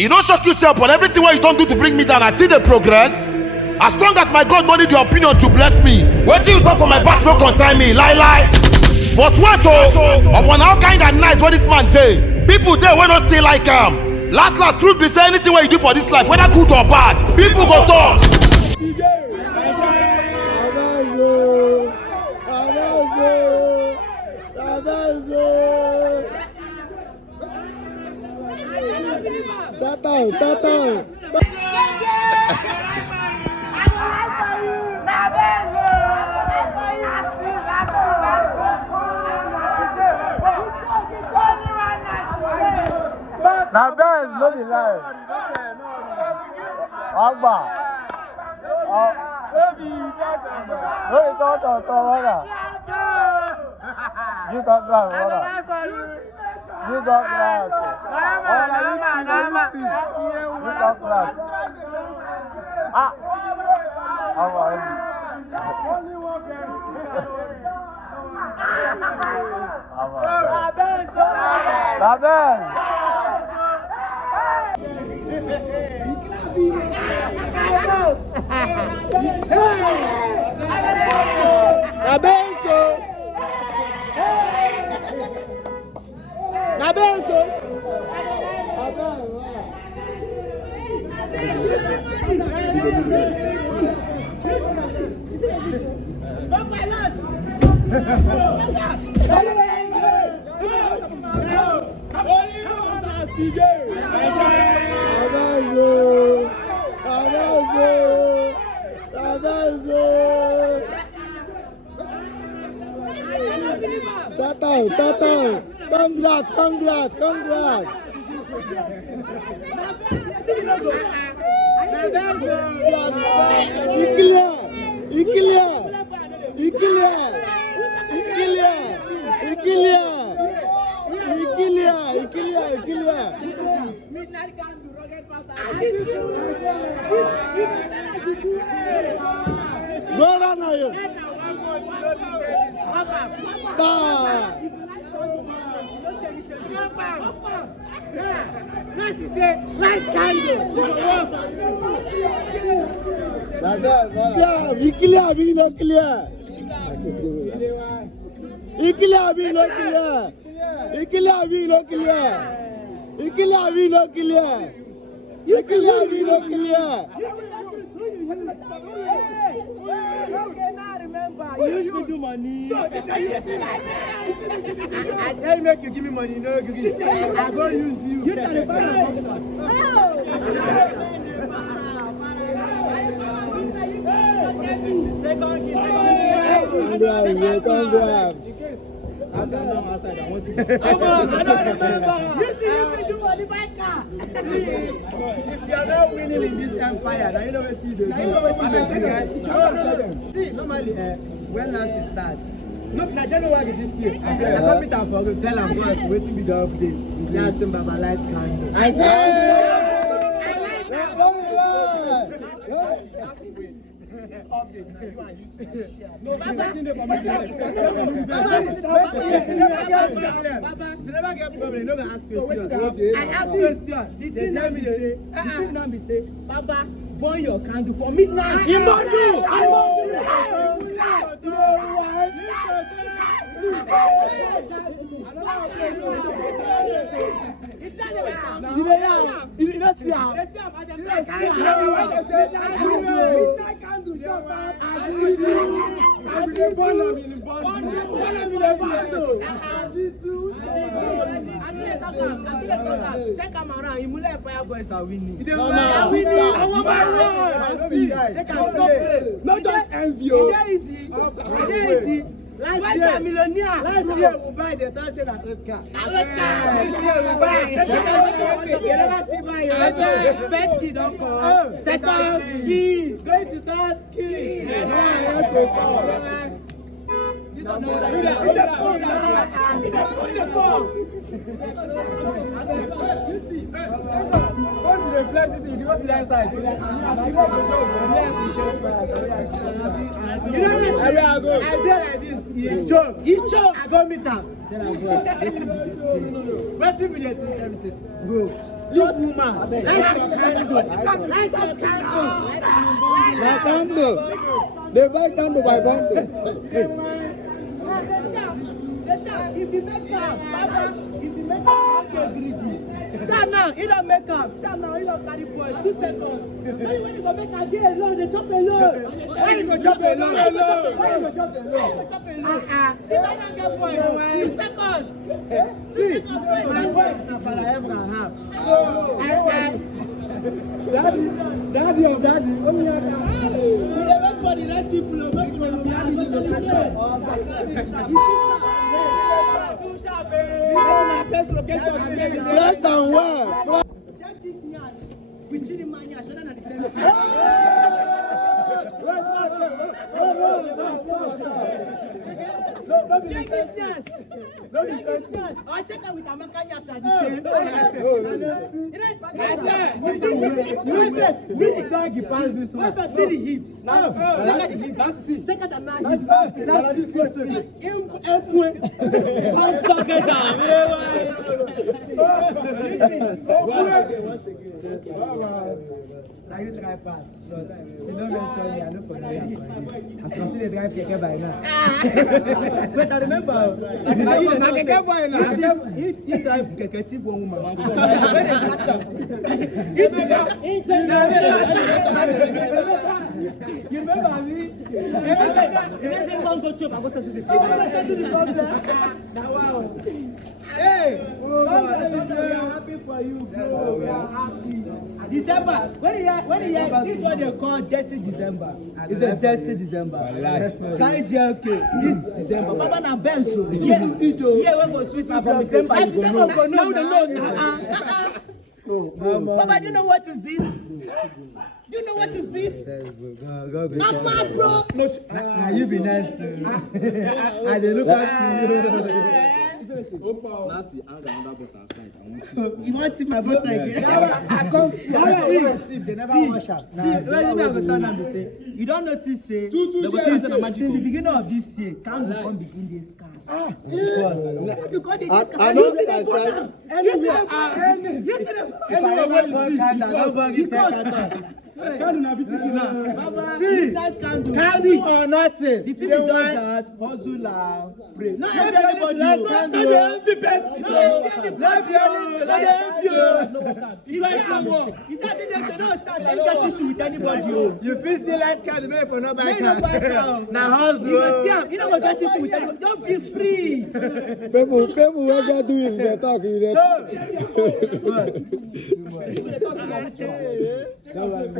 You don't shock yourself, but everything what you don't do to bring me down, I see the progress. As long as my God don't need your opinion to bless me, what you talk for my back don't concern me, lie. But what of one how kind and nice what this man day. People there when not say like last truth be say anything what you do for this life, whether good or bad, people go talk. Tata. Now Ben, no be lie. Agba. No, you talk, brother. You talk grass, brother. You talk grass. You talk grass. Ah. Tata, congrats. You used to do money. I tell you, make you give me money, no, give me. I go use you. You said I don't know outside. I want to. I don't remember. You see, you do money by car. Please, if you are not winning in this empire, now you know what you do. You know what you do. No. See, normally, when last start, look, na January this year. I said, I come meet am for go tell am boss waiting be the update. He's now saying Baba light candle. I said. No, that's not in the committee. Baba, you never get problem. You never ask question. I ask question. The thing that me say, the thing that me say, Baba, burn your candle for midnight. You must do. I won't do. You don't see how. Check them around. Imule Fire Boys are winning. They are winning. They can play. Not just envy. It is easy. Last year, millionaire. Last year, we buy the Thursday and red car. This year, we buy. You never see buy. First key don't come. Second key. Going to third key. This one, you see, go to the place, you go to the inside. You know what? I did like this. He choke. I go meet him. Then I go. Wait till me. Let me say, bro. This woman. Candle. They buy candle by bundle. If you make up, Baba, if you make up, you get greedy. Stand now, you don't make up. Stand now, you don't carry boy. 2 seconds. When you go make a day alone, they chop alone. Why you go chop alone? Why you go chop alone? See, I don't get boy. 2 seconds. 2 seconds. Now, for Abraham. Daddy. Oh, yeah. We wait for the rest people. Less than well. Check this nyash. We chili man nyash. We're not the same thing. Check this nyash. I check out with Amaka nyash at the same. See the dog he passed this one. See the hips. Check out the hips. Check out the now you try pass. She don't tell me, I don't forget. I can see the drive keke by now. But I remember, you keke boy now. He drive keke tip one woman. When they catch up, you remember me? Everything don't go chop. I go to the hey, we are happy for you, bro. We are happy. December, when you hear, this is what they call dirty December. It's a dirty December. Carry JLK this December. Baba na Benzo. Yeah, we go switch from December. And December go no. Baba, do you know what is this? Do you know what is this? Not bad, bro. You be nice to me. I dey look at you. You want to my boss again? I come. They never wash up. See, let me have a turn and say, you don't notice, say, since the beginning of this year, can't we come begin this cars? I know that I said. See, candle or nothing. The thing is just that hustle and pray. Not everybody. Not with anybody. You feel still like candle made for nobody. Now hustle. You know what that issue with anybody. Don't be free. People what they do is they talk.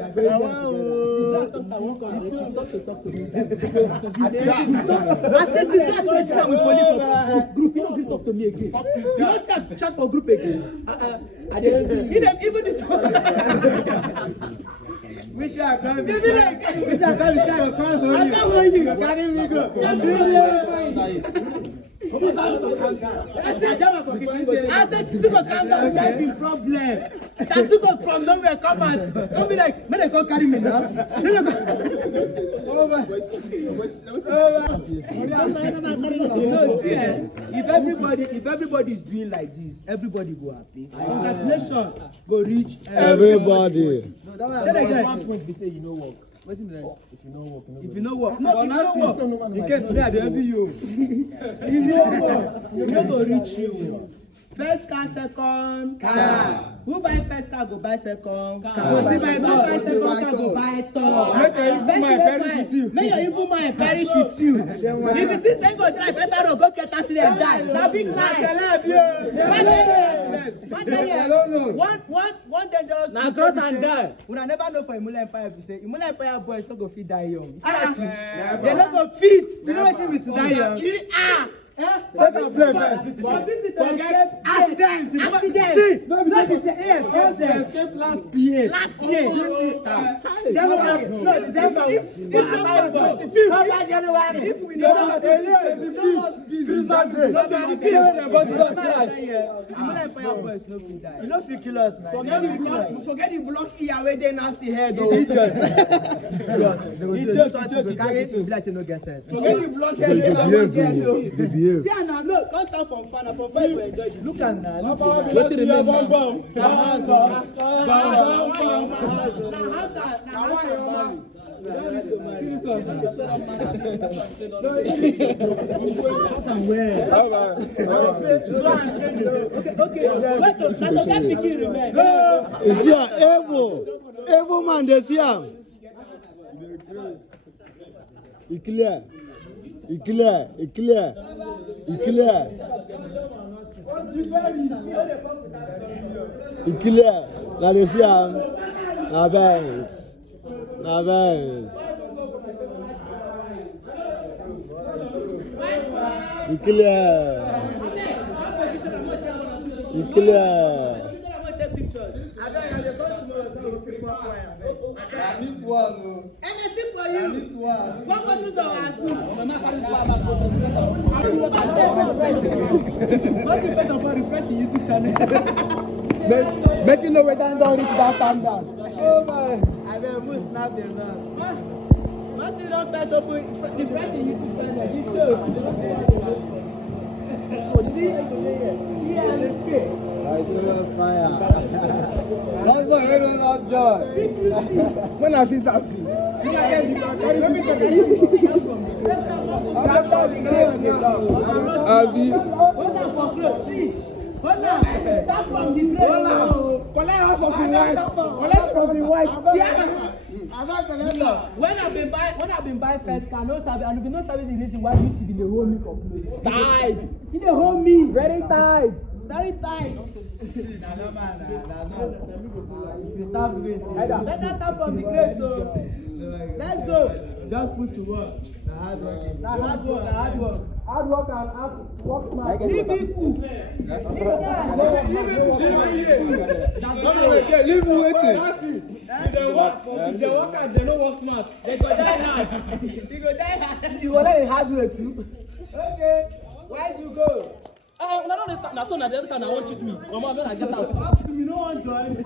I said, with police group, you don't talk to me again. You don't say chat for group again. Even this one. Which are coming? Which are coming? I can't hold you. Carry me go. I said, Super calm down, that's the problem. That Super from nowhere come out. Come be like, may they come carry me now? If everybody is doing like this, everybody go happy. Congratulations, go reach everybody. One point be say you know work. If you know work, no, in case me I dey envy you. If you know work, you no go reach you. First car, second car. Who buy first car go buy second car. Who buy second car go buy third. Make your evil mind perish with you. If you think say go drive better road, go get accident die. Na big lie. One dangerous. Na cross and die. Una never know for Imula Empire to say Imula Empire boys no go fit die young. They no go fit. You know wetin be to die young? Forget accident. See, no be say yes, escape last year. If we know you know fit kill us, man. Forget the block here where they nasty head. Forget the block here. See now, look, come start come from far, from far you enjoy it. Look at now. Look at What did it mean? Is here evil man? They see him. It clear. It clear. It clear. It clear. It clear. Now they see him. Now bang. Now bang. It clear. It clear. I need one. Anything for you. I need one. What bottles of our soup? What you best about refreshing YouTube channel? Make you know where down reach that standard. Oh my! I will move snap them now. What you don't first open refreshing YouTube channel? You choke. I do fire. That's why I don't love joy. When I see something. Abi. Hold on for close. See. Hold on. Start from the grace. Collect half of the white. Collect from the white. When I've been buying first car, no service, and you no service the reason why you used to be the whole me for clothes. Tight. You the whole me. Very tight. Very tight. See, na normal, if you start grace, better start from the grace. So let's go. Just put to work. Na hard work. Na hard work. Na hard work. Hard work and work smart. Leave it cool. Leave me waiting. They work and they don't work smart. They go die hard. They go die hard. You go learn hard way too. Okay. Where you go? Now so now the other time I want you to me. Mama, when I get out. Up to me, no one join.